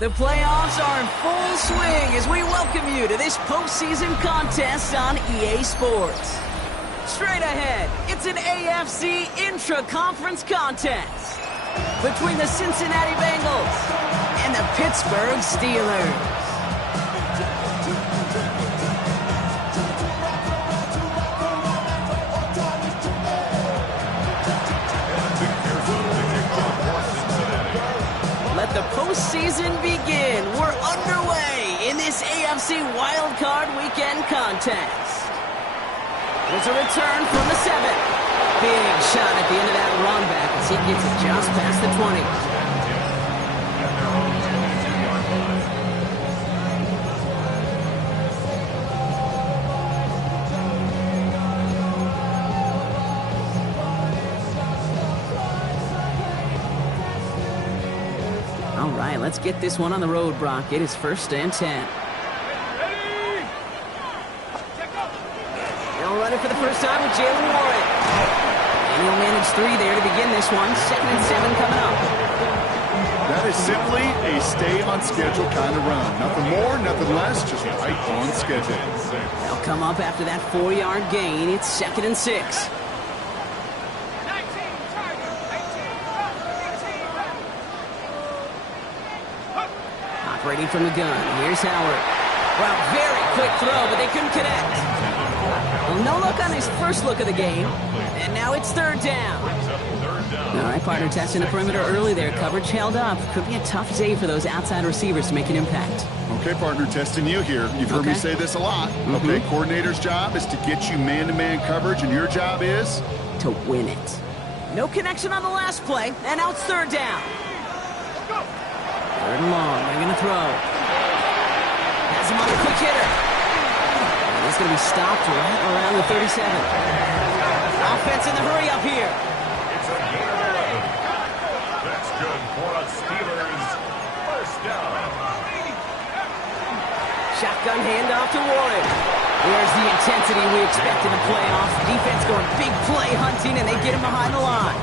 The playoffs are in full swing as we welcome you to this postseason contest on EA Sports. Straight ahead, it's an AFC intra-conference contest between the Cincinnati Bengals and the Pittsburgh Steelers. Let the postseason begin. We're underway in this AFC WILCARD weekend contest. There's a return from the 7. Big shot at the end of that run back as he gets it just past the 20. All right, let's get this one on the road, Brock. It is 1st and 10. They'll run it for the first time with Jalen Warren. And he'll manage 3 there to begin this one. 2nd and 7 coming up. That is simply a stay on schedule kind of run. Nothing more, nothing less, just right on schedule. They'll come up after that 4-yard gain. It's 2nd and 6. Operating from the gun. Here's Howard. Well, very quick throw, but they couldn't connect. Well, no look on his first look of the game. And now it's 3rd down. All right, partner, testing the perimeter early there. Coverage held up. Could be a tough day for those outside receivers to make an impact. Okay, partner, testing you here. You've heard me say this a lot. Okay, coordinator's job is to get you man-to-man coverage, and your job is? To win it. No connection on the last play, and now it's 3rd down. 3rd and long. They're going to throw. Has him on a quick hitter. And he's going to be stopped right around the 37. Offense in the hurry up here. It's a gain of 11. That's good for the Steelers. 1st down. Shotgun handoff to Warren. There's the intensity we expect in the playoffs. Defense going big play hunting, and they get him behind the line.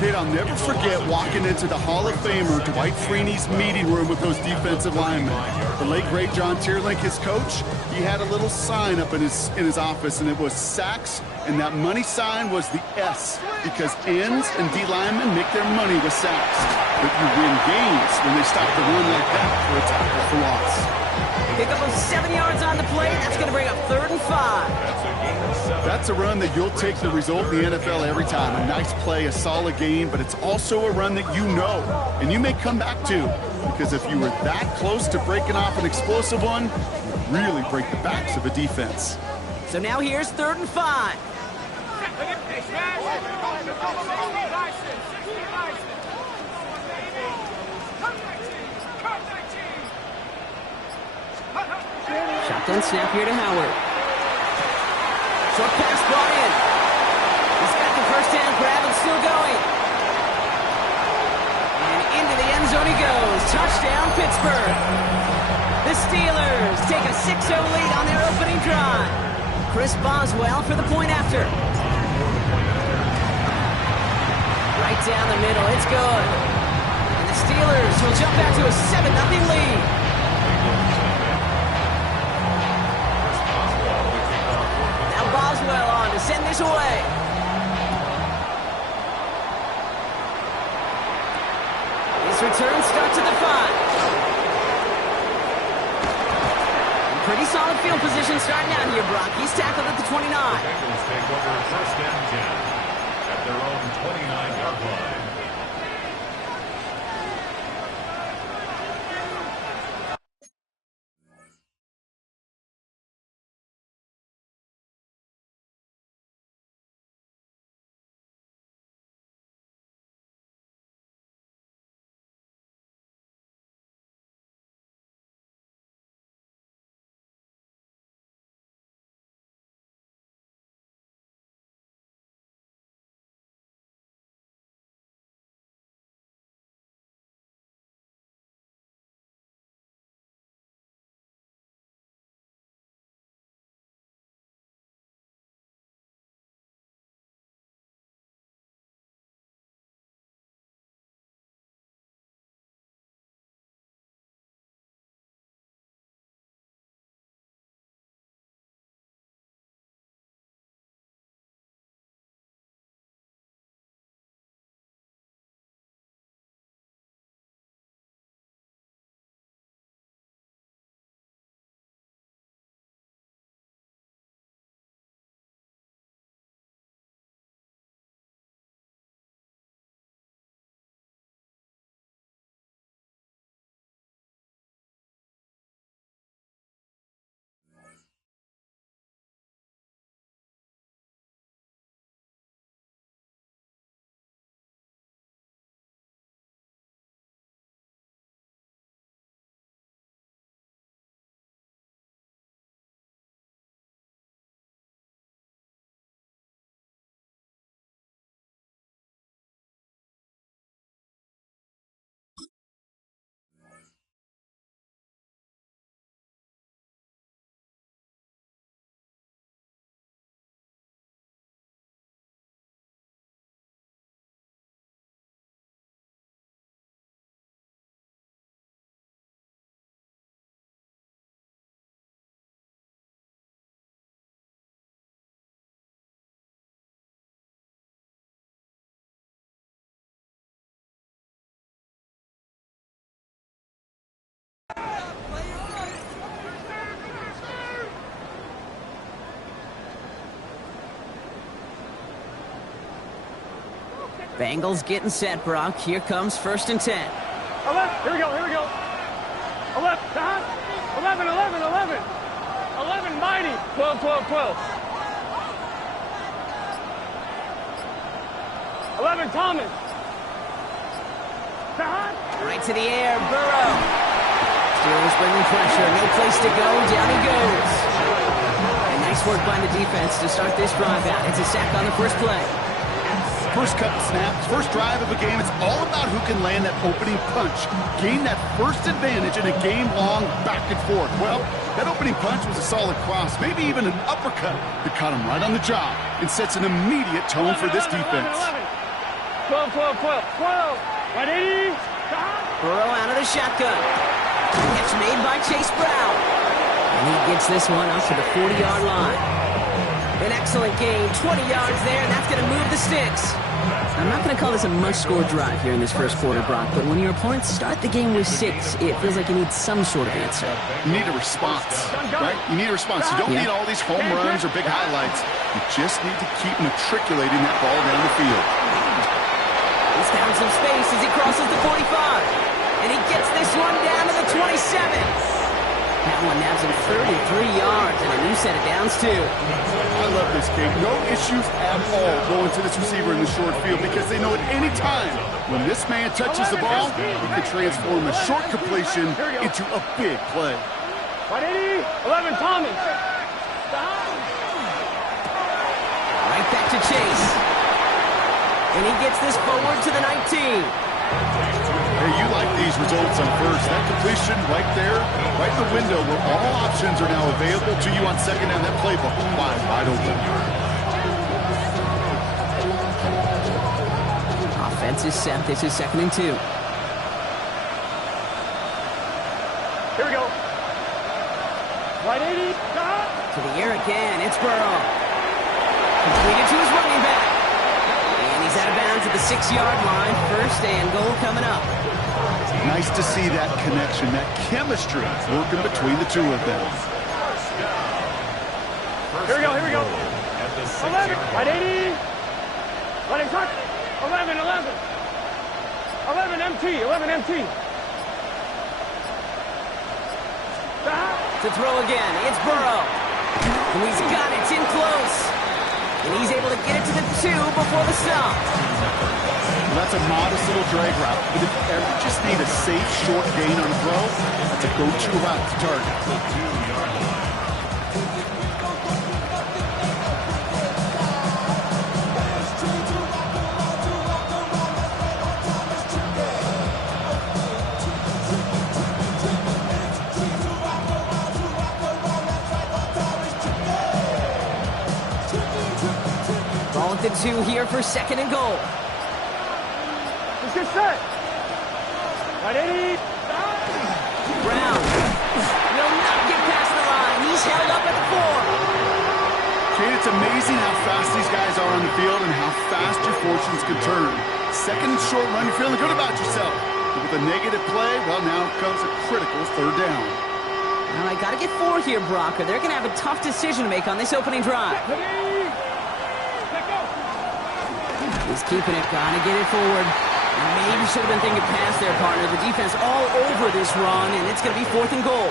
Kid, I'll never forget walking into the Hall of Famer Dwight Freeney's meeting room with those defensive linemen. The late, great John Tierlink, his coach, he had a little sign up in his office, and it was sacks, and that money sign was the S, because ends and D linemen make their money with sacks. But you win games when they stop the run like that for a tackle for loss. Pick up of 7 yards on the play. That's going to bring up 3rd and 5. That's a run that you'll take the result in the NFL every time. A nice play, a solid game, but it's also a run that you know, and you may come back to, because if you were that close to breaking off an explosive one, you really break the backs of a defense. So now here's 3rd and 5. Shotgun snap here to Howard. Short pass brought in. He's got the first down grab and still going. And into the end zone he goes. Touchdown, Pittsburgh. The Steelers take a 6-0 lead on their opening drive. Chris Boswell for the point after. Right down the middle. It's good. And the Steelers will jump out to a 7-0 lead. Boswell on to send this away. His return starts at the 5. Pretty solid field position starting out here, Brock. He's tackled at the 29. The Bengals take over 1st and 10 at their own 29-yard line. Bengals getting set, Brock. Here comes 1st and 10. 11. Here we go. 11. 11. 11, mighty. 12. 11, Thomas. Right to the air, Burrow. Steelers bringing pressure. No place to go. Down he goes. And nice work by the defense to start this drive out. It's a sack on the first play. First cut snaps, first drive of a game, it's all about who can land that opening punch. Gain that first advantage in a game-long back and forth. Well, that opening punch was a solid cross, maybe even an uppercut that caught him right on the job and sets an immediate tone for this defense. 12. 180. Burrow out of the shotgun. Catch made by Chase Brown. And he gets this one up to the 40-yard line. An excellent gain, 20 yards there, and that's going to move the sticks. I'm not going to call this a must-score drive here in this first quarter, Brock, but when your opponents start the game with 6, it feels like you need some sort of answer. You need a response, right? You need a response. You don't need all these home runs or big highlights. You just need to keep matriculating that ball down the field. He's found some space as he crosses the 45. And he gets this one down to the 27. That one nabs him 33 yards and a new set of downs, too. I love this game. No issues at all going to this receiver in the short field because they know at any time when this man touches the ball, he can transform a short completion into a big play. 180. 11, Thomas. Right back to Chase. And he gets this forward to the 19. Hey, you like these results on first. That completion right there, right in the window where all options are now available to you on second down. That playbook wide open. Offense is set. This is 2nd and 2. Here we go. 180. To the air again. It's Burrow. Completed to his running back. And he's out of bounds at the 6-yard line. 1st and goal coming up. Nice to see that connection, that chemistry working between the two of them. Here we go. 11, 180. Let him touch. 11. 11 MT. To throw again. It's Burrow. And he's got it. It's in close. And he's able to get it to the 2 before the stop. Well, that's a modest little drag route, but if you ever just need a safe, short gain on a throw, that's a go-to route to target. Ball at the 2 here for 2nd and goal. Let's get set. 180. Brown will not get past the line. He's held up at the 4. Kate, it's amazing how fast these guys are on the field and how fast your fortunes can turn. 2nd and short run, you're feeling good about yourself. But with a negative play, well, now comes a critical 3rd down. All right, got to get 4 here, Brock, or they're going to have a tough decision to make on this opening drive. He's keeping it, got to get it forward. Maybe should have been thinking pass there, partner. The defense all over this run, and it's going to be 4th and goal.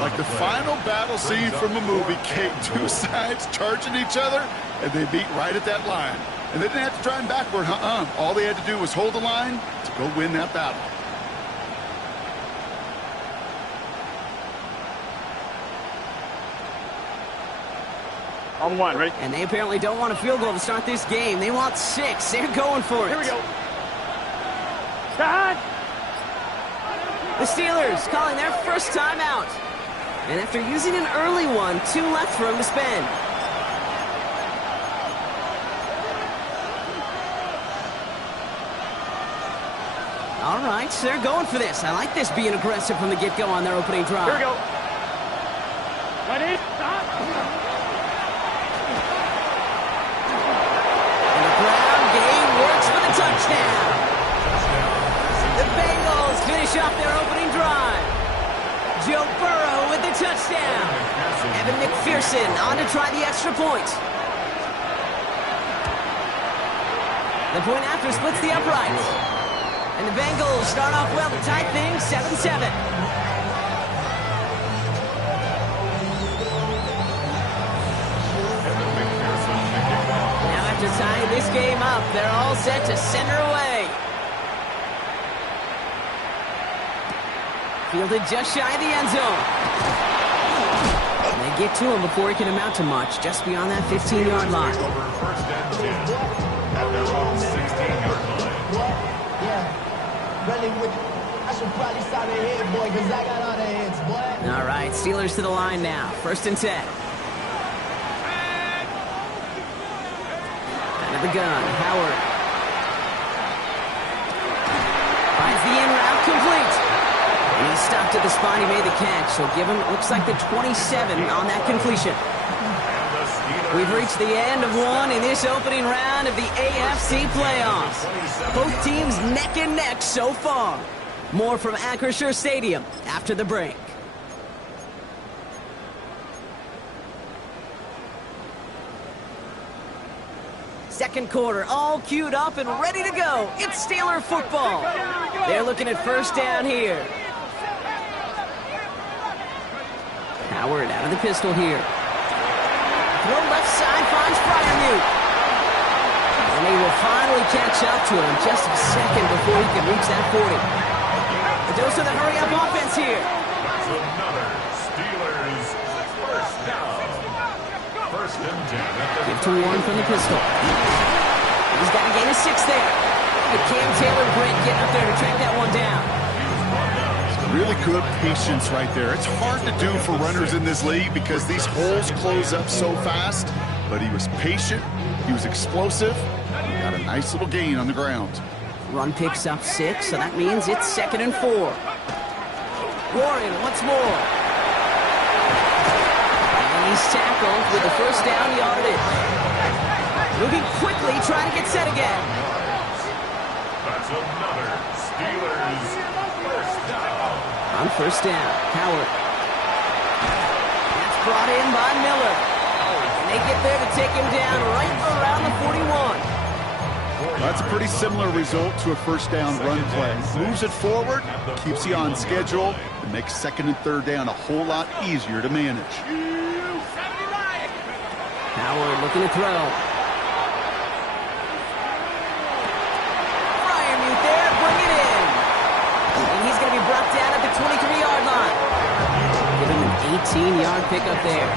Like the final battle scene from a movie, Kate, 2 sides charging each other, and they beat right at that line. And they didn't have to drive backward, All they had to do was hold the line to go win that battle. On 1, ready? And they apparently don't want a field goal to start this game. They want 6. They're going for it. Here we go. Cut. The Steelers calling their first timeout. And after using an early one, 2 left for him to spend. All right, so they're going for this. I like this being aggressive from the get-go on their opening drive. Here we go. Ready? Stop. And the ground game works for the touchdown. The Bengals finish off their opening drive. Joe Burrow with the touchdown. Evan McPherson on to try the extra point. The point after splits the uprights. And the Bengals start off well to tie things 7-7. Now after tying this game up, they're all set to center away. Fielded just shy of the end zone. And they get to him before he can amount to much, just beyond that 15-yard line. First and 10 at their own 16-yard line. Yeah, running with it. I should probably stop it here, boy, because I got all the hits, boy. All right, Steelers to the line now. First and 10. Out of the gun, Howard. Finds the in route complete. And he stopped at the spot he made the catch, so give him, looks like the 27 on that completion. We've reached the end of one in this opening round of the AFC playoffs. Both teams neck and neck so far. More from Acrisure Stadium after the break. Second quarter, all queued up and ready to go. It's Steeler football. They're looking at first down here. Howard out of the pistol here. Throw left side finds Fryermuth. And he will finally catch up to him just a second before he can reach that 40. A dose of the hurry-up offense here. That's another Steelers first down. First and 10. Give to Warren from the pistol. He's got to gain a 6 there. But Cam Taylor Britt getting up there to track that one down. Really good patience right there. It's hard to do for runners in this league because these holes close up so fast. But he was patient. He was explosive. He got a nice little gain on the ground. Run picks up 6, so that means it's 2nd and 4. Warren once more. And he's tackled with the first down yardage. Moving quickly, trying to get set again. That's another Steelers first down. On first down, Howard. That's brought in by Miller. And they get there to take him down right around the 41. That's a pretty similar result to a first down run play. Moves it forward, keeps you on schedule, and makes second and third down a whole lot easier to manage. Howard looking to throw. Fryermuth there, bring it in. And he's going to be brought down at the 23-yard line. Give him an 18-yard pickup there.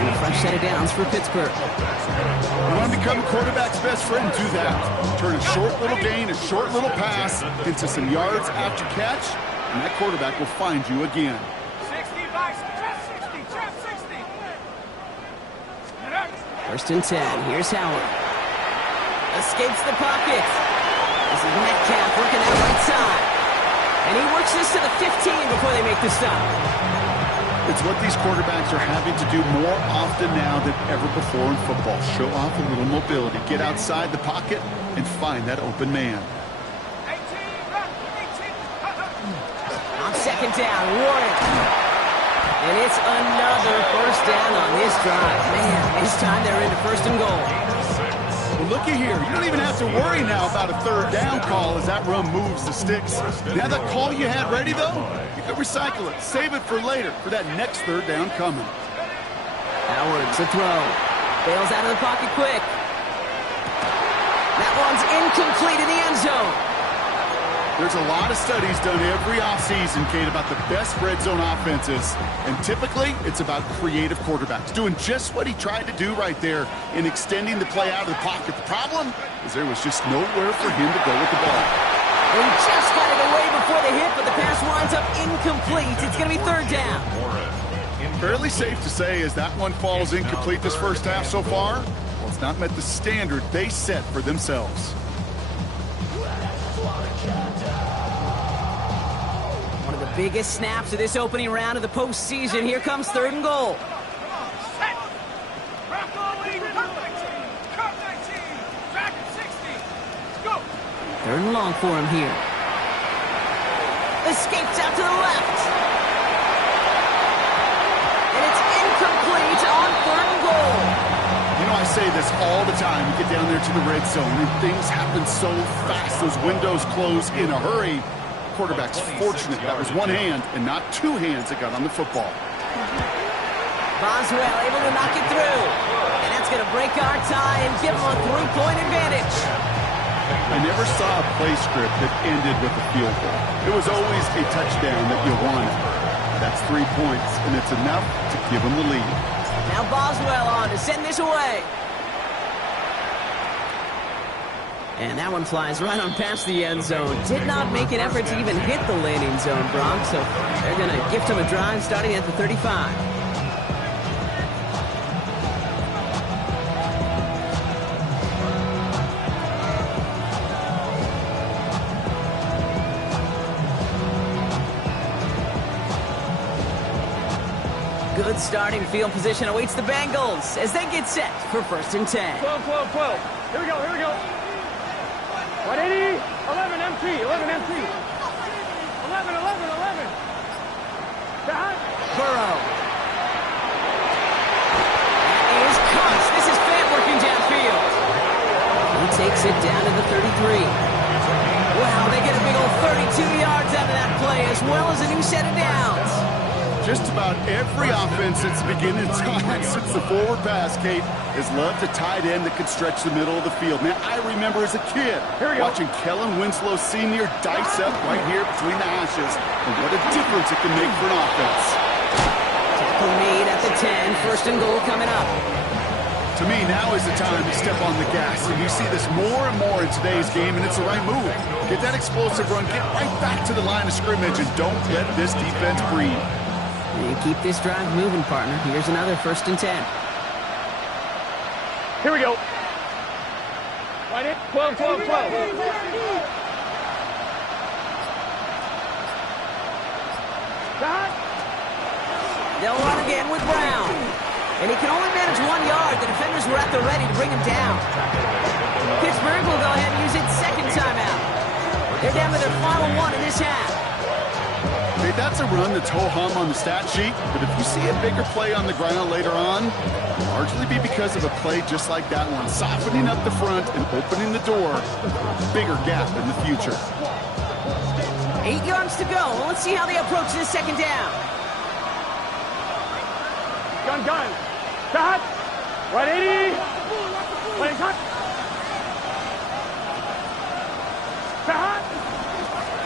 And a fresh set of downs for Pittsburgh. You want to become a quarterback's best friend, do that. Turn a short little gain, a short little pass into some yards after catch, and that quarterback will find you again. 60, trap 60, trap 60. First and 10. Here's Howard. Escapes the pocket. This is Metcalf working that right side. And he works this to the 15 before they make the stop. It's what these quarterbacks are having to do more often now than ever before in football. Show off a little mobility. Get outside the pocket and find that open man. 18. On second down, Warren. And it's another first down on this drive. Man, this time they're into first and goal. Well, looky here. You don't even have to worry now about a third down call as that run moves the sticks. Now that call you had ready, though, you can recycle it. Save it for later for that next third down coming. Howard to throw. Bails out of the pocket quick. That one's incomplete in the end zone. There's a lot of studies done every offseason, Kate, about the best red zone offenses. And typically, it's about creative quarterbacks doing just what he tried to do right there in extending the play out of the pocket. The problem is there was just nowhere for him to go with the ball. He just got it away before the hit, but the pass winds up incomplete. It's going to be third down. Fairly safe to say as that one falls incomplete this first half so far, well, it's not met the standard they set for themselves. One of the biggest snaps of this opening round of the postseason. Here comes third and goal. Third and long for him here. Escapes out to the left. And it's incomplete on third and goal. You know, I say this all the time. You get down there to the red zone, and things happen so fast. Those windows close in a hurry. Quarterback's fortunate that was one hand and not two hands that got on the football. Boswell able to knock it through. And that's going to break our tie and give them a 3-point advantage. I never saw a play script that ended with a field goal. It was always a touchdown that you wanted. That's 3 points, and it's enough to give them the lead. Now Boswell on to send this away. And that one flies right on past the end zone. Did not make an effort to even hit the landing zone, Brock. So they're going to gift him a drive starting at the 35. Good starting field position awaits the Bengals as they get set for 1st and 10. 12, 12, 12. Here we go, here we go. 180, 11 MT, 11 MT. 11, 11, 11. Down. Burrow. That is Cox. This is Fant working downfield. He takes it down to the 33. Wow, they get a big old 32 yards out of that play, as well as a new set of downs. Just about every offense since the beginning of time, since the forward pass, Kate, has loved a tight end that could stretch the middle of the field. Man, I remember as a kid watching Kellen Winslow Sr. dice up right here between the hashes. And what a difference it can make for an offense. Tackle made at the 10. 1st and goal coming up. To me, now is the time to step on the gas. And you see this more and more in today's game, and it's the right move. Get that explosive run, get right back to the line of scrimmage, and don't let this defense breathe. You keep this drive moving, partner. Here's another 1st and 10. Here we go. Right in. 12, 12, 12. Down. They'll run again with Brown. And he can only manage 1 yard. The defenders were at the ready to bring him down. Pittsburgh will go ahead and use its 2nd timeout. They're down to their final one in this half. Hey, that's a run that's ho-hum on the stat sheet, but if you see a bigger play on the ground later on, it'll largely be because of a play just like that one, softening up the front and opening the door, bigger gap in the future. 8 yards to go. Well, let's see how they approach this 2nd down. Gun, gun. Cut. 180. Play cut. Cut.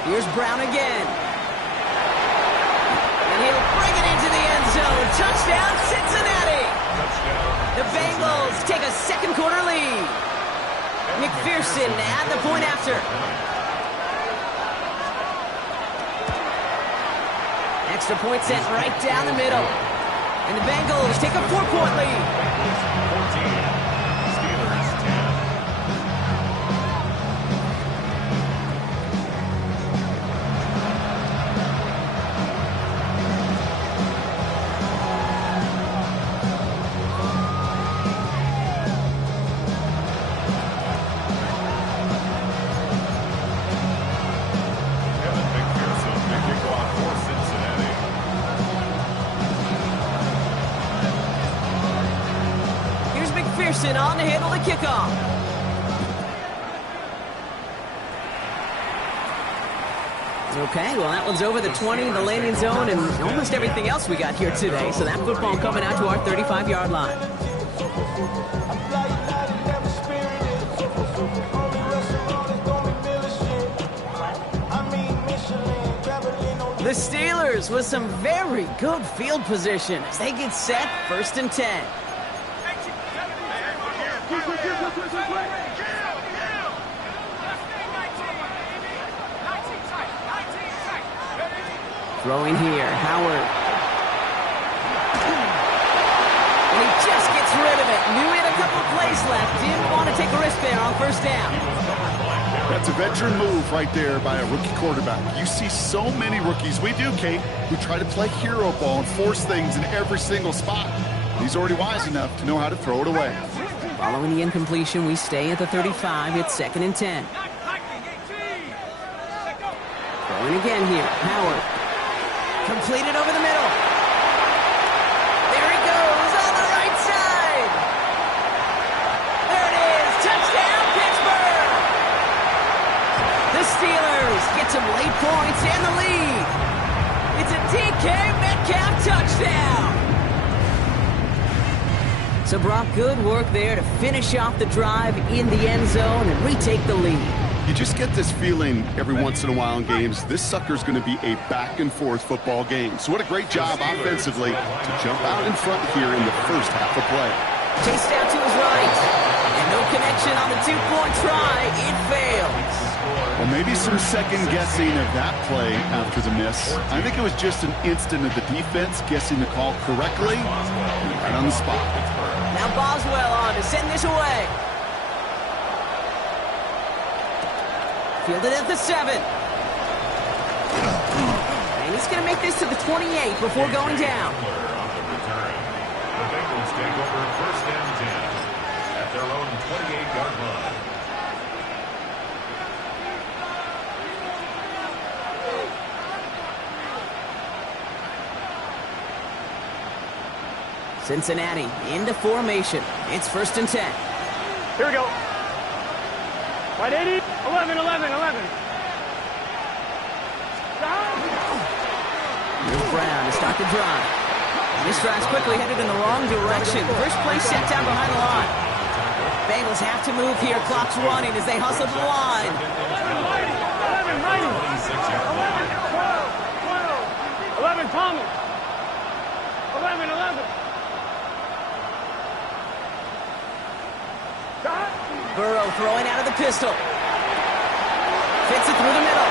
Here's Brown again. And he'll bring it into the end zone. Touchdown, Cincinnati. The Bengals take a 2nd quarter lead. McPherson at the point after. Extra point sent right down the middle. And the Bengals take a 4-point lead. 14. Steelers 10. Kevin McPherson, big kickoff for Cincinnati. Here's McPherson on to handle the kickoff. Okay, well, that one's over the 20, the landing zone, and almost everything else we got here today. So that football coming out to our 35-yard line. The Steelers with some very good field position as they get set, 1st and 10. Throwing here, Howard. And he just gets rid of it. Knew he had a couple of plays left. Didn't want to take a risk there on 1st down. That's a veteran move right there by a rookie quarterback. You see so many rookies, we do, Kate, who try to play hero ball and force things in every single spot. He's already wise enough to know how to throw it away. Following the incompletion, we stay at the 35. It's 2nd and 10. Throwing again here, Howard. Completed over the middle. There he goes on the right side. and the lead. It's a DK Metcalf touchdown. So, Brock, good work there to finish off the drive in the end zone and retake the lead. You just get this feeling every once in a while in games, this sucker's going to be a back-and-forth football game. So what a great job offensively to jump out in front here in the first half of play. Chased out to his right. And no connection on the two-point try. It fails. Well, maybe some second-guessing of that play after the miss. I think it was just an instant of the defense guessing the call correctly right on the spot. Now Boswell on to send this away. Fielded at the 7. And he's going to make this to the 28 before going down. The Bengals take over first and 10 at their own 28-yard line. Cincinnati into formation. It's first and 10. Here we go. Right 80, 11, 11, 11. Here's Brown to start the drive. This drive's quickly headed in the wrong direction. First play set down behind the line. Bengals have to move here. Clock's running as they hustle to the line. 11, 12, 11, Thomas. 11, 11. Burrow throwing out of the pistol. Fits it through the middle.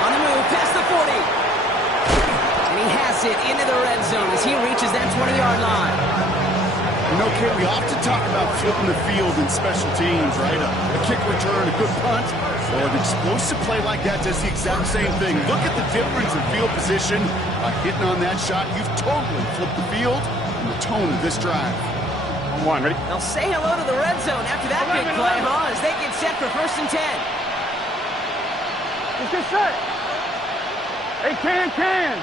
On the move, past the 40. And he has it into the red zone as he reaches that 20-yard line. You know, Kate, we often talk about flipping the field in special teams, right? A kick return, a good punt. Well, an explosive play like that does the exact same thing. Look at the difference in field position. By hitting on that shot, you've totally flipped the field and the tone of this drive. One, ready? They'll say hello to the red zone after that big play, huh? As they get set for first and 10. Let's get set. Hey, can.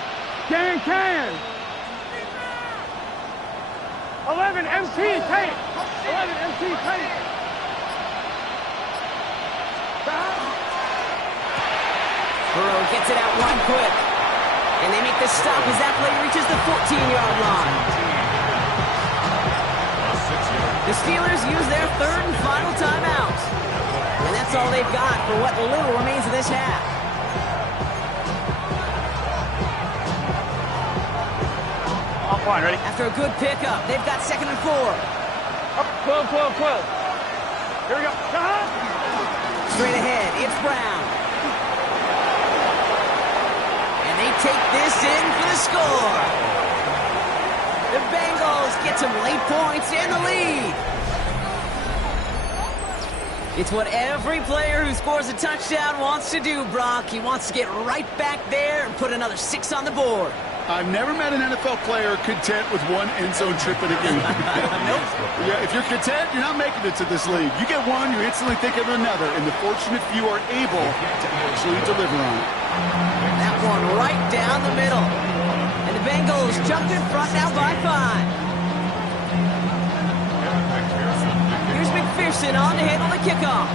11 MT, tank. 11 MT, tank. Burrow gets it out wide quick. And they make the stop as that play reaches the 14-yard line. The Steelers use their third and final timeout. And that's all they've got for what little remains of this half. Off line, ready? After a good pickup, they've got second and 4. Up, 12. Here we go. Straight ahead, it's Brown. And they take this in for the score. The Bengals get some late points in the lead. It's what every player who scores a touchdown wants to do, Brock. He wants to get right back there and put another 6 on the board. I've never met an NFL player content with one end zone trip in a game. Nope. Yeah, if you're content, you're not making it to this league. You get one, you instantly think of another, and the fortunate few are able to actually deliver on it. That one right down the middle. And the Bengals jumped in front now by 5. Here's McPherson on to handle the kickoff.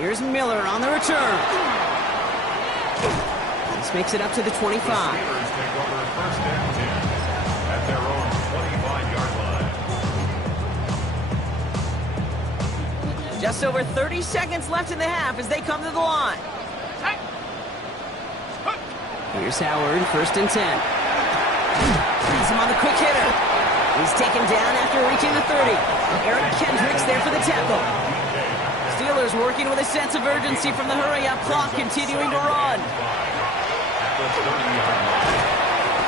Here's Miller on the return. This makes it up to the 25. The Steelers take over first and 10 at their own 25-yard line. Just over 30 seconds left in the half as they come to the line. Here's Howard, first and 10. He's him on the quick hitter. He's taken down after reaching the 30. Eric Kendricks there for the tackle. Steelers working with a sense of urgency from the hurry-up clock, continuing to run.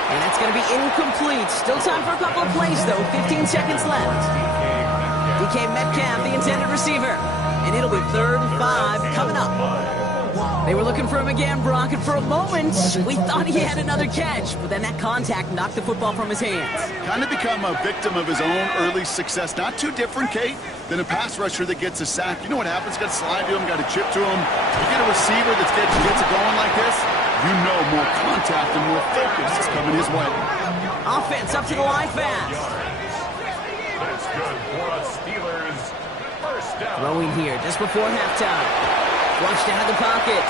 And that's going to be incomplete. Still time for a couple of plays, though. 15 seconds left. DK Metcalf, the intended receiver. And it'll be 3rd and 5 coming up. They were looking for him again, Brock, and for a moment, we thought he had another catch. But then that contact knocked the football from his hands. Kind of become a victim of his own early success. Not too different, Kate, than a pass rusher that gets a sack. You know what happens? Got to slide to him, got to chip to him. You get a receiver that gets it going like this, you know more contact and more focus is coming his way. Offense up to the line fast. That's good for the Steelers. First Throwing here just before halftime. Flushed out of the pocket.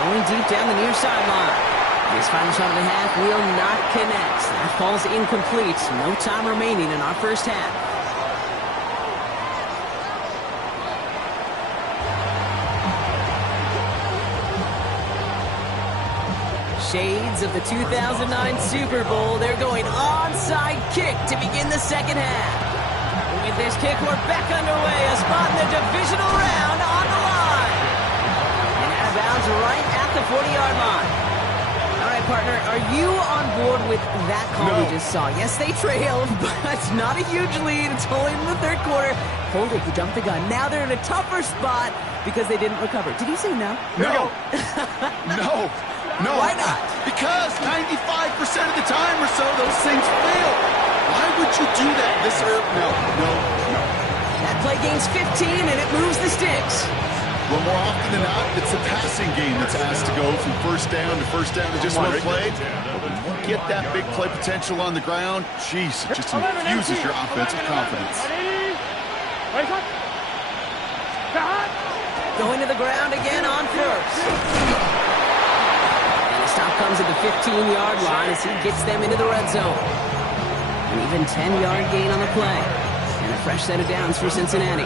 Going deep down the near sideline. This final shot of the half will not connect. That falls incomplete. No time remaining in our first half. Shades of the 2009 Super Bowl. They're going onside kick to begin the second half. With this kick, we're back underway. A spot in the divisional round on the line. And out of bounds right at the 40-yard line. All right, partner, are you on board with that call we just saw? Yes, they trailed, but not a huge lead. It's only in the third quarter. Hold it, you dumped the gun. Now they're in a tougher spot because they didn't recover. Did you say no? No. No. No. Why not? Because 95% of the time or so, those things fail. Why would you do that this early? No. That play gains 15, and it moves the sticks. Well, more often than not, it's the passing game that's asked to go from first down to just one play. But when you get that big play potential on the ground, jeez, it just infuses your offensive confidence. Going to the ground again on first. And the stop comes at the 15-yard line as he gets them into the red zone. An even 10-yard gain on the play. And a fresh set of downs for Cincinnati.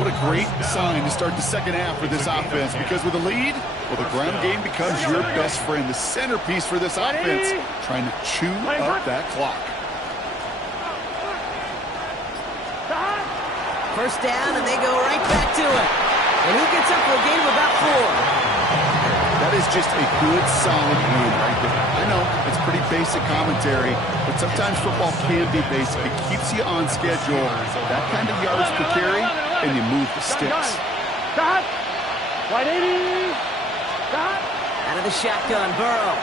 What a great sign to start the second half for this offense, because with a lead, well, the ground game becomes your best friend, the centerpiece for this offense, trying to chew up that clock. First down, and they go right back to it. And he gets up for a gain of about 4. That is just a good, solid win right there. I know, it's pretty basic commentary, but sometimes football can be basic. It keeps you on schedule. That kind of yards per carry, and you move the sticks. Wide 80. Out of the shotgun, Burrow.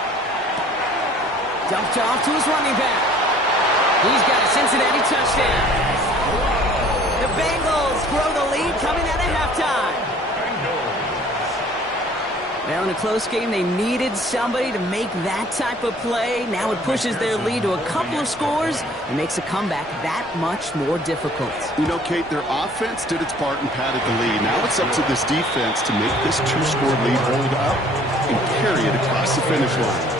Dumped off to his running back. He's got a Cincinnati touchdown. The Bengals grow the lead coming out of halftime. Well, in a close game, they needed somebody to make that type of play. Now it pushes their lead to a couple of scores and makes a comeback that much more difficult. You know, Kate, their offense did its part and padded the lead. Now it's up to this defense to make this two-score lead hold up and carry it across the finish line.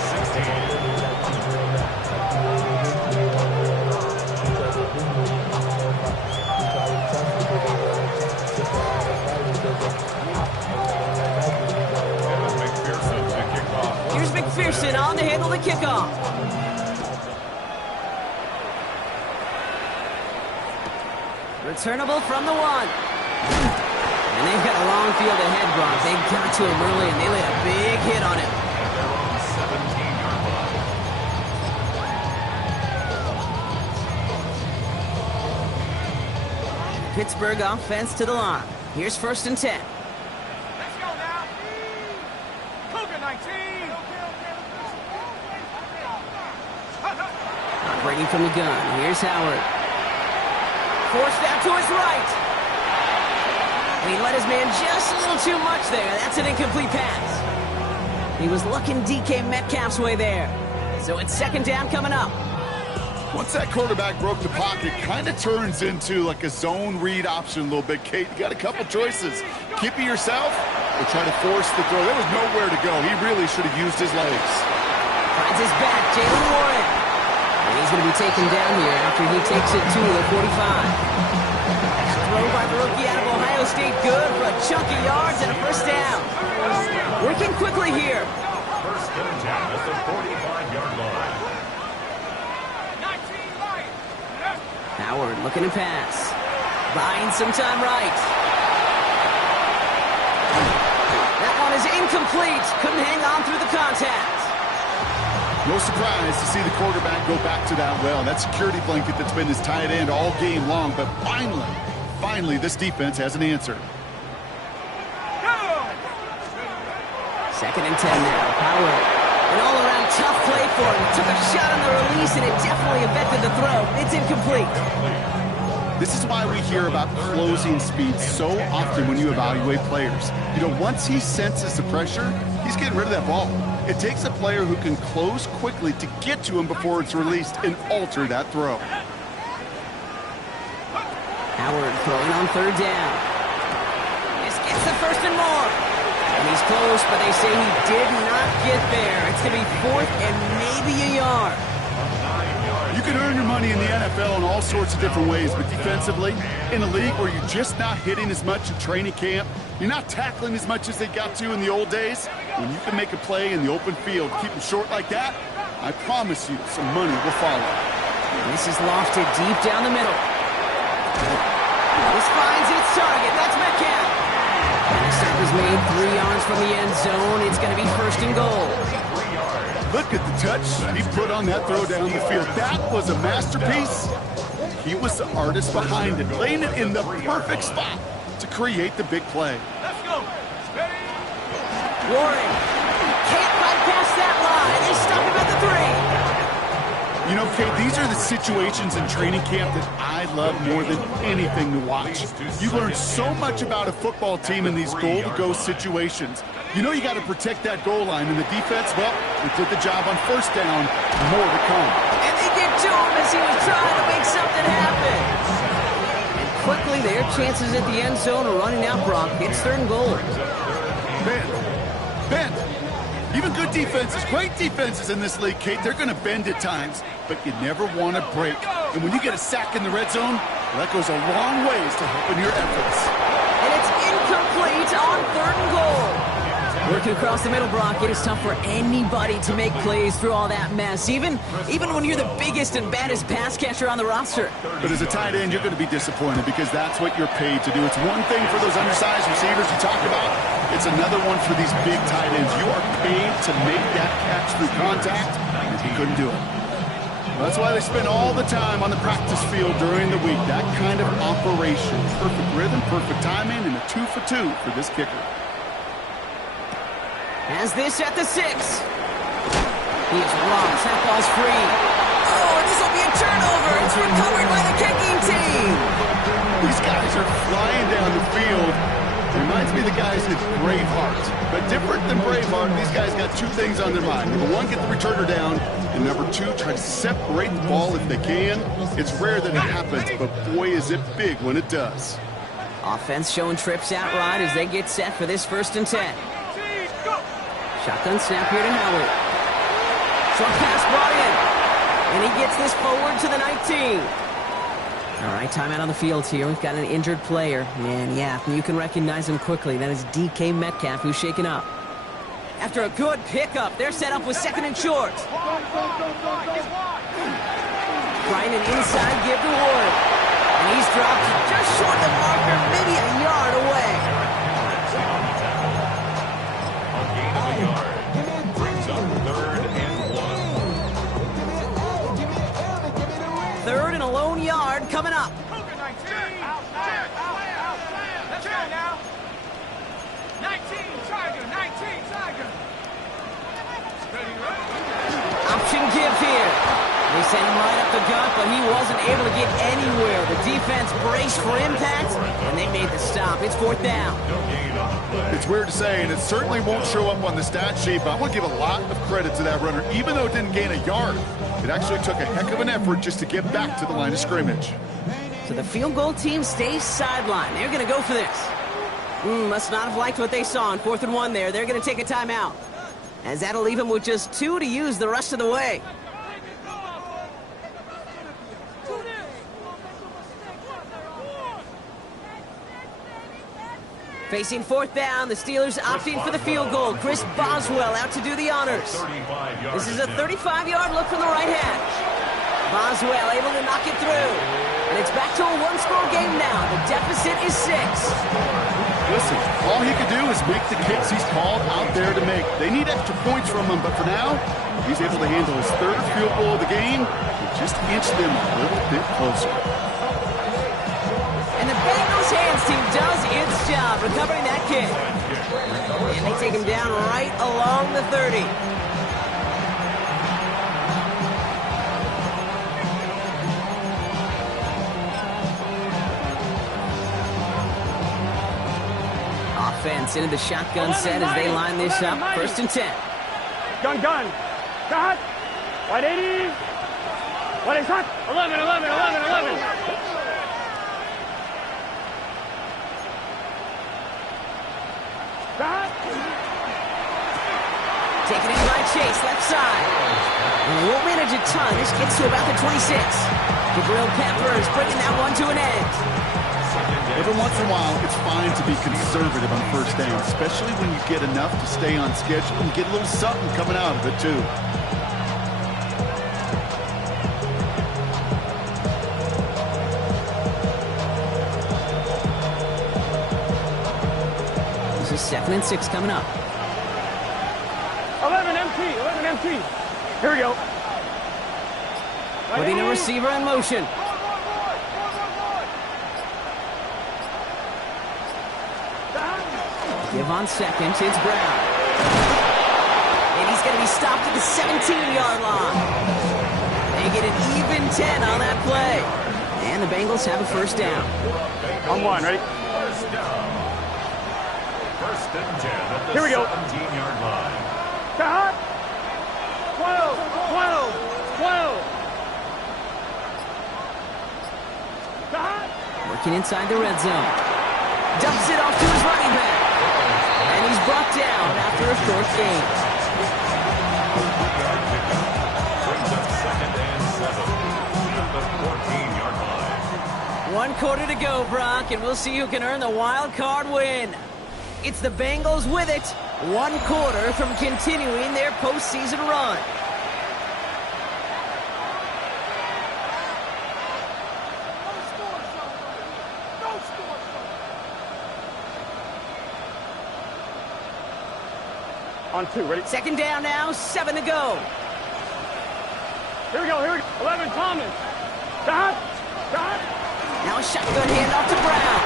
On to handle the kickoff. Returnable from the 1. And they've got a long field ahead, Brock. They got to him early, and they laid a big hit on him. Pittsburgh offense to the line. Here's 1st and 10. Let's go now. Cougar 19. Operating from the gun. Here's Howard. Forced out to his right. And he let his man just a little too much there. That's an incomplete pass. He was looking DK Metcalf's way there. So it's 2nd down coming up. Once that quarterback broke the pocket, kind of turns into like a zone read option a little bit. Kate, you got a couple choices. Keep it yourself or try to force the throw. There was nowhere to go. He really should have used his legs. Finds his back, Jalen Warren. And he's going to be taken down here after he takes it to the 45. Throw by the rookie out of Ohio State, good for a chunk of yards and a 1st down. Working quickly here. 1st down at the 45-yard line. Howard looking to pass. Buying some time right. That one is incomplete. Couldn't hang on through the contact. No surprise to see the quarterback go back to that well. That security blanket that's been his tight end all game long. But finally, this defense has an answer. 2nd and 10 now. Howard. An all-around tough play for him. Took a shot on the release, and it definitely affected the throw. It's incomplete. This is why we hear about closing speed so often when you evaluate players. You know, once he senses the pressure, he's getting rid of that ball. It takes a player who can close quickly to get to him before it's released and alter that throw. Howard throwing on third down. This gets the first and more. And he's close, but they say he did not get there. It's going to be fourth and maybe a yard. You can earn your money in the NFL in all sorts of different ways, but defensively, in a league where you're just not hitting as much in training camp, you're not tackling as much as they got to in the old days, when you can make a play in the open field, keep them short like that, I promise you some money will follow. This is lofted deep down the middle. This finds its target. That's Metcalf. And the stop is made 3 yards from the end zone. It's going to be first and goal. Look at the touch he put on that throw down the field. That was a masterpiece. He was the artist behind it, laying it in the perfect spot to create the big play. Let's go. Warren can't bypass that line. They stop him at the 3. You know, Kate, these are the situations in training camp that I love more than anything to watch. You learn so much about a football team in these goal-to-go situations. You know you got to protect that goal line, and the defense, well, they did the job on first down. More to come. And they get to him as he was trying to make something happen. And quickly, their chances at the end zone are running out, Brock. It's third and goal. Ben. Even good defenses, great defenses in this league, Kate, they're going to bend at times, but you never want to break. And when you get a sack in the red zone, well, that goes a long ways to helping your efforts. And it's incomplete on third and goal. Working across the middle, Brock, it is tough for anybody to make plays through all that mess, even when you're the biggest and baddest pass catcher on the roster. But as a tight end, you're going to be disappointed because that's what you're paid to do. It's one thing for those undersized receivers you talk about. It's another one for these big tight ends. You are paid to make that catch through contact, and he couldn't do it. Well, that's why they spend all the time on the practice field during the week. That kind of operation. Perfect rhythm, perfect timing, and a 2 for 2 for this kicker. Has this at the 6. He is wrong. That ball's free. Oh, and this will be a turnover. It's recovered by the kicking team. These guys are flying down the field. Reminds me of the guys at Braveheart. But different than Braveheart, these guys got 2 things on their mind. Number 1, get the returner down. And number 2, try to separate the ball if they can. It's rare that it happens, but boy, is it big when it does. Offense showing trips out right as they get set for this 1st and 10. Shotgun snap here to Howard. Short pass brought in. And he gets this forward to the 19. All right, timeout on the field here. We've got an injured player. And yeah, you can recognize him quickly. That is DK Metcalf, who's shaken up. After a good pickup, they're set up with 2nd and short. Trying an inside give to Ward. And he's dropped just short of the marker, maybe a yard away. Third and a lone yard coming up. Let's go now. 19, Tiger. Option give here. They sent him right up the gut, but he wasn't able to get anywhere. The defense braced for impact, and they made the stop. It's 4th down. It's weird to say, and it certainly won't show up on the stat sheet, but I want to give a lot of credit to that runner. Even though it didn't gain a yard, it actually took a heck of an effort just to get back to the line of scrimmage. So the field goal team stays sidelined. They're going to go for this. Must not have liked what they saw on 4th and 1 there. They're going to take a timeout, as that'll leave them with just 2 to use the rest of the way. Facing 4th down, the Steelers opting for the field goal. Chris Boswell out to do the honors. This is a 35-yard look from the right hash. Boswell able to knock it through. And it's back to a 1-score game now. The deficit is 6. Listen, all he could do is make the kicks he's called out there to make. They need extra points from him, but for now, he's able to handle his 3rd field goal of the game and just inch them a little bit closer. And the Bengals hands team does its job recovering that kick. And they take him down right along the 30. Offense into the shotgun set as they line this up. 1st and 10. Gun. Cut. 180. What is hot? 11. Taken in by Chase, left side. And they won't manage a ton. This gets to about the 26. The grilled peppers bringing that one to an end. Every once in a while, it's fine to be conservative on first down, especially when you get enough to stay on schedule and get a little something coming out of it, too. This is 2nd and 6 coming up. 11 MT. Here we go. Putting a receiver in motion. Give on 2nd, it's Brown. And he's going to be stopped at the 17-yard line. They get an even 10 on that play. And the Bengals have a first down. On one, ready? First down. 1st and 10 at the Here we go. 17-yard line. 12. Working inside the red zone. Dumps it off to his running back. And he's brought down after a short gain. Brings up 2nd and 7 at the 14-yard line. 1 quarter to go, Brock, and we'll see who can earn the wild card win. It's the Bengals with it. 1 quarter from continuing their postseason run. On 2, ready? 2nd down now, 7 to go. Here we go. 11 Thomas. Dot. Now a shotgun handoff to Brown.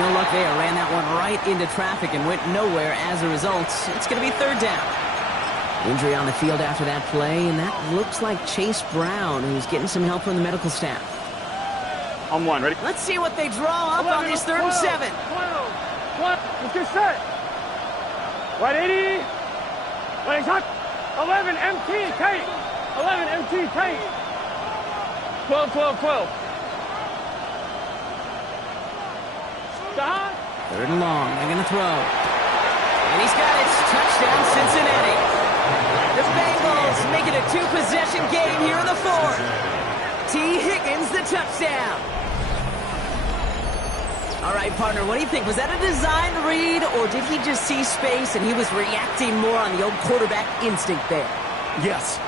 No luck there. Ran that one right into traffic and went nowhere as a result. It's going to be 3rd down. Injury on the field after that play, and that looks like Chase Brown, who's getting some help from the medical staff. On 1, ready? Let's see what they draw up on this 3rd and 7. 12. Let's get set. 180. Letting hot. 11 MT Tate. 11 MT Tate. 12. Stop. 3rd and long. They're going to throw. And he's got it. Touchdown, Cincinnati. The Bengals make it a 2-possession game here in the 4th. T. Higgins, the touchdown. All right, partner, what do you think? Was that a design read, or did he just see space and he was reacting more on the old quarterback instinct there? Yes.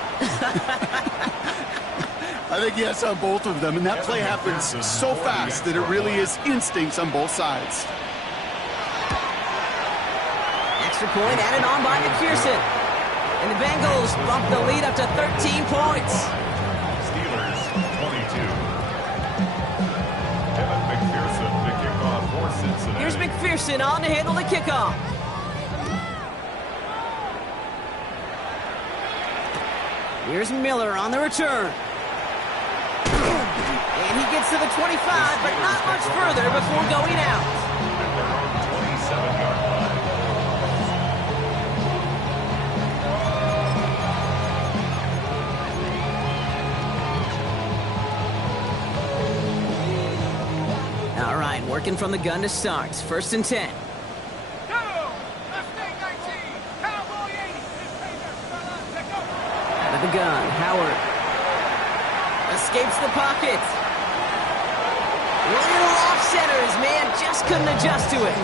I think yes on both of them, and that play happens so fast that it really is instincts on both sides. Extra point added on by McPherson. And the Bengals bump the lead up to 13 points. Steelers 22. Kevin McPherson to kick off for Cincinnati. Here's McPherson on to handle the kickoff. Here's Miller on the return. And he gets to the 25, but not much further before going out. At their own 27-yard line. All right, working from the gun to start. 1st and 10. Out of the gun, Howard. Escapes the pocket. Little off centers, man, just couldn't adjust to it.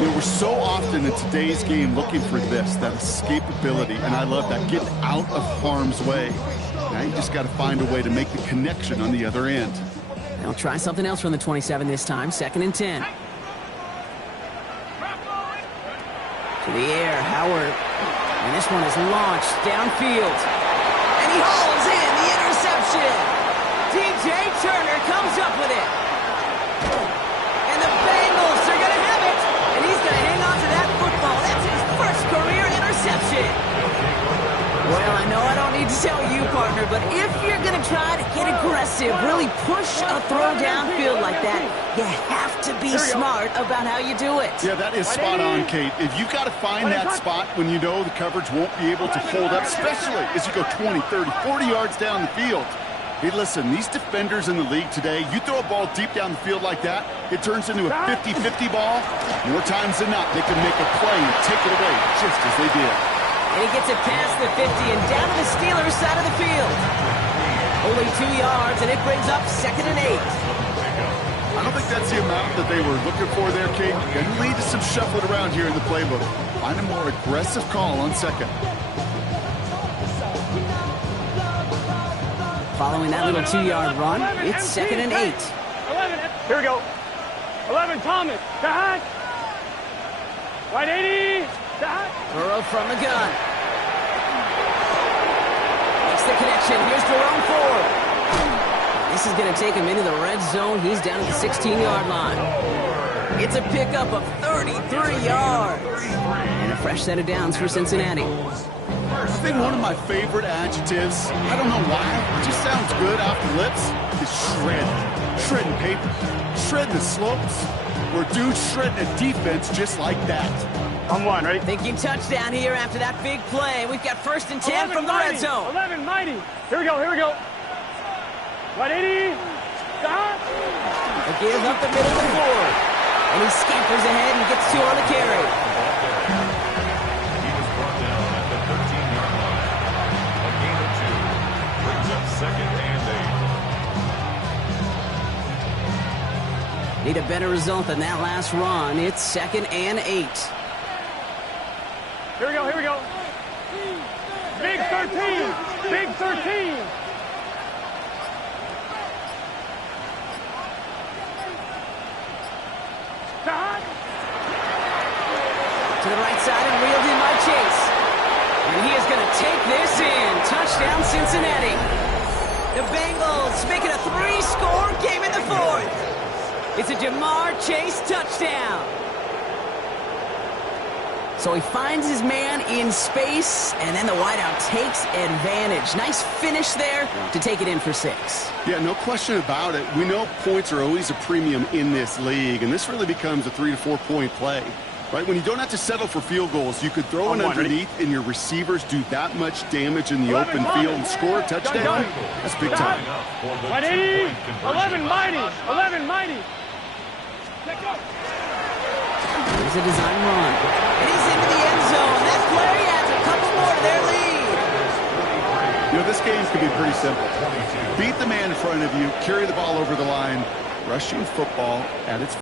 You know, we're so often in today's game looking for this, that escapability, and I love that, getting out of harm's way. Now you just got to find a way to make the connection on the other end. They'll try something else from the 27 this time. 2nd and 10. To the air, Howard. And this one is launched downfield. And he hauls in the interception. DJ Turner comes up with it. And the Bengals are going to have it. And he's going to hang on to that football. That's his first career interception. Well, I know I don't need to tell you, partner, but if you're going to try to get aggressive, really push a throw downfield like that, you have to be smart about how you do it. Yeah, that is spot on, Kate. If you've got to find that spot when you know the coverage won't be able to hold up, especially as you go 20, 30, 40 yards down the field, Hey, listen, these defenders in the league today, you throw a ball deep down the field like that, it turns into a 50-50 ball. More times than not, they can make a play and take it away just as they did. And he gets it past the 50 and down to the Steelers' side of the field. Only 2 yards, and it brings up 2nd and 8. I don't think that's the amount that they were looking for there, Kate. Going to lead to some shuffling around here in the playbook. Find a more aggressive call on 2nd. Following that little 2-yard run, it's 2nd and 8. 11, here we go. 11, Thomas, to hot. Right 80, to hot. Burrow from the gun. Makes the connection. Here's Jerome Ford. This is going to take him into the red zone. He's down at the 16-yard line. It's a pickup of 33 yards. And a fresh set of downs for Cincinnati. I think one of my favorite adjectives, I don't know why, it just sounds good off the lips, is shredding. Shredding paper. Shredding the slopes. Or dude shredding a defense just like that. On 1, ready? Thinking touchdown here after that big play. We've got 1st and 10 from the red zone. 11, mighty. Here we go, here we go. Right 80, stop. They give up the middle to Ford. And he scampers ahead and gets 2 on the carry. He was brought down at the 13-yard line. A gain of 2 brings up 2nd and 8. Need a better result than that last run. It's 2nd and 8. Here we go, here we go. Big 13, big 13. To the right side and reeled in by Chase. And he is going to take this in. Touchdown, Cincinnati. The Bengals make it a 3-score game in the 4th. It's a Jamar Chase touchdown. So he finds his man in space, and then the wideout takes advantage. Nice finish there to take it in for 6. Yeah, no question about it. We know points are always a premium in this league, and this really becomes a 3 to 4 point play. Right, when you don't have to settle for field goals, you could throw it underneath and your receivers do that much damage in the open field and score a touchdown. That's big time. 180, 11, mighty, 11, mighty. Here's a design run. And he's into the end zone. That play adds a couple more to their lead. You know, this game can be pretty simple. Beat the man in front of you, carry the ball over the line, rushing football at its